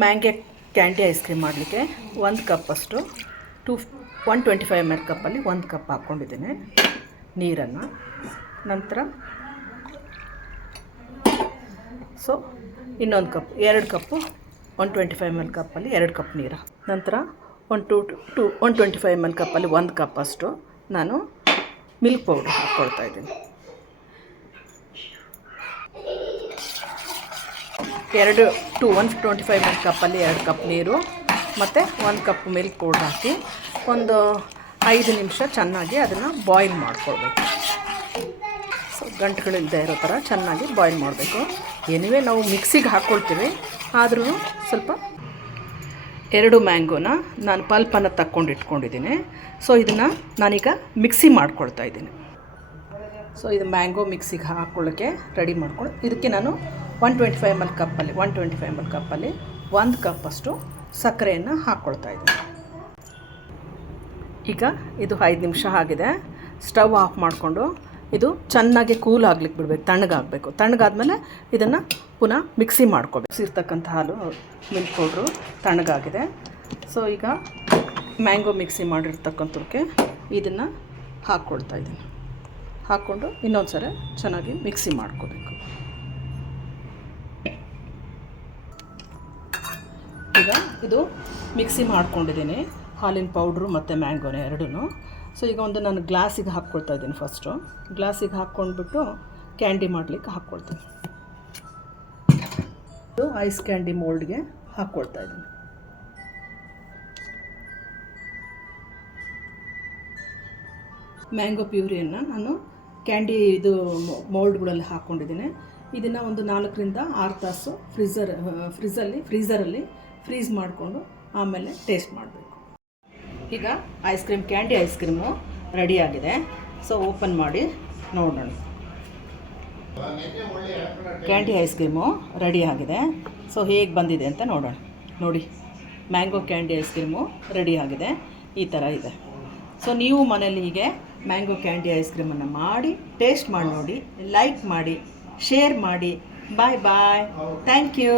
ಮ್ಯಾಂಗೆ candy ice cream ಮಾಡಲಿಕ್ಕೆ ಒಂದು ಕಪ್ಪಷ್ಟು to one twenty five M L ಕಪ್ಪಲ್ಲಿ ಒಂದು ಕಪ್ ಹಾಕ್ಕೊಂಡಿದ್ದೀನಿ ನೀರನ್ನು. ನಂತರ ಸೊ, ಇನ್ನೊಂದು ಕಪ್, ಎರಡು cup, one twenty five M L ಕಪ್ಪಲ್ಲಿ ಎರಡು ಕಪ್ ನೀರು. ನಂತರ one to two, one twenty five M L ಕಪ್ಪಲ್ಲಿ ಒಂದು ಕಪ್ಪಷ್ಟು ನಾನು ಮಿಲ್ಕ್ ಪೌಡ್ರ್ ಹಾಕ್ಕೊಳ್ತಾ ಇದ್ದೀನಿ. ಎರಡು ಟು ಒನ್ ಟ್ವೆಂಟಿ ಫೈವ್ ಕಪ್ಪಲ್ಲಿ ಎರಡು ಕಪ್ ನೀರು, ಮತ್ತು ಒಂದು ಕಪ್ ಮಿಲ್ಕ್ ಪೌಡ್ರ್ ಹಾಕಿ ಒಂದು ಐದು ನಿಮಿಷ ಚೆನ್ನಾಗಿ ಅದನ್ನು ಬಾಯ್ಲ್ ಮಾಡ್ಕೊಳ್ಬೇಕು. ಸೊ ಗಂಟುಗಳಿಲ್ಲದೆ ಇರೋ ಥರ ಚೆನ್ನಾಗಿ ಬಾಯ್ಲ್ ಮಾಡಬೇಕು. ಏನಿವೆ ನಾವು ಮಿಕ್ಸಿಗೆ ಹಾಕ್ಕೊಳ್ತೀವಿ, ಆದ್ರೂ ಸ್ವಲ್ಪ ಎರಡು ಮ್ಯಾಂಗೋನ ನಾನು ಪಲ್ಪನ್ನು ತಕ್ಕೊಂಡು ಇಟ್ಕೊಂಡಿದ್ದೀನಿ. ಸೊ, ಇದನ್ನು ನಾನೀಗ ಮಿಕ್ಸಿ ಮಾಡ್ಕೊಳ್ತಾ ಇದ್ದೀನಿ. ಸೊ, ಇದು ಮ್ಯಾಂಗೋ ಮಿಕ್ಸಿಗೆ ಹಾಕ್ಕೊಳ್ಳೋಕ್ಕೆ ರೆಡಿ ಮಾಡ್ಕೊಳ್ಳಿ ಇದಕ್ಕೆ ನಾನು one twenty five M L ಕಪ್ಪಲ್ಲಿ, one twenty five M L ಕಪ್ಪಲ್ಲಿ ಒಂದು ಕಪ್ಪಷ್ಟು ಸಕ್ಕರೆಯನ್ನು ಹಾಕ್ಕೊಳ್ತಾ ಇದ್ದೀನಿ. ಈಗ ಇದು ಐದು ನಿಮಿಷ ಆಗಿದೆ. ಸ್ಟವ್ ಆಫ್ ಮಾಡಿಕೊಂಡು ಇದು ಚೆನ್ನಾಗಿ ಕೂಲ್ ಆಗ್ಲಿಕ್ಕೆ ಬಿಡಬೇಕು, ತಣ್ಣಗಾಗಬೇಕು. ತಣ್ಣಗಾದ್ಮೇಲೆ ಇದನ್ನು ಪುನಃ ಮಿಕ್ಸಿ ಮಾಡ್ಕೋಬೇಕು. ಸಿರ್ತಕ್ಕಂಥ ಹಾಲು, ಮಿಲ್ಕ್ ಪೌಡ್ರು ತಣ್ಣಗಾಗಿದೆ. ಸೊ, ಈಗ ಮ್ಯಾಂಗೋ ಮಿಕ್ಸಿ ಮಾಡಿರ್ತಕ್ಕಂಥವ್ರಿಗೆ ಇದನ್ನು ಹಾಕ್ಕೊಳ್ತಾ ಇದ್ದೀನಿ. ಹಾಕ್ಕೊಂಡು ಇನ್ನೊಂದು ಸರಿ ಚೆನ್ನಾಗಿ ಮಿಕ್ಸಿ ಮಾಡ್ಕೋಬೇಕು. ಈಗ ಇದು ಮಿಕ್ಸಿ ಮಾಡ್ಕೊಂಡಿದ್ದೀನಿ. ಹಾಲಿನ ಪೌಡ್ರು ಮತ್ತು ಮ್ಯಾಂಗೋನ ಎರಡೂ ಸೊ ಈಗ ಒಂದು ನಾನು ಗ್ಲಾಸಿಗೆ ಹಾಕ್ಕೊಳ್ತಾ ಇದ್ದೀನಿ ಫಸ್ಟು ಗ್ಲಾಸಿಗೆ ಹಾಕ್ಕೊಂಡ್ಬಿಟ್ಟು ಕ್ಯಾಂಡಿ ಮಾಡಲಿಕ್ಕೆ ಹಾಕ್ಕೊಳ್ತೀನಿ. ಇದು ಐಸ್ ಕ್ಯಾಂಡಿ ಮೋಲ್ಡ್ಗೆ ಹಾಕ್ಕೊಳ್ತಾ ಇದ್ದೀನಿ. ಮ್ಯಾಂಗೋ ಪ್ಯೂರಿಯನ್ನು ನಾನು ಕ್ಯಾಂಡಿ ಇದು ಮೋಲ್ಡ್ಗಳಲ್ಲಿ ಹಾಕ್ಕೊಂಡಿದ್ದೀನಿ. ಇದನ್ನು ಒಂದು ನಾಲ್ಕರಿಂದ ಆರು ತಾಸು ಫ್ರೀಝರ್ ಫ್ರಿಜ್ಜಲ್ಲಿ ಫ್ರೀಝರಲ್ಲಿ ಫ್ರೀಸ್ ಮಾಡಿಕೊಂಡು ಆಮೇಲೆ ಟೇಸ್ಟ್ ಮಾಡಬೇಕು. ಈಗ ice cream, candy ice cream ರೆಡಿಯಾಗಿದೆ ಸೊ, ಓಪನ್ ಮಾಡಿ ನೋಡೋಣ. ಕ್ಯಾಂಡಿ ಐಸ್ ಕ್ರೀಮು ರೆಡಿ ಆಗಿದೆ. ಸೊ, ಹೇಗೆ ಬಂದಿದೆ ಅಂತ ನೋಡೋಣ. ನೋಡಿ, mango candy ice cream ready ಆಗಿದೆ. ಈ ಥರ ಇದೆ. ಸೊ, ನೀವು ಮನೇಲಿ ಹೀಗೆ ಮ್ಯಾಂಗೋ ಕ್ಯಾಂಡಿ ಐಸ್ ಕ್ರೀಮನ್ನು ಮಾಡಿ, ಟೇಸ್ಟ್ ಮಾಡಿ ನೋಡಿ, ಲೈಕ್ ಮಾಡಿ, ಶೇರ್ ಮಾಡಿ. Bye bye. Thank you.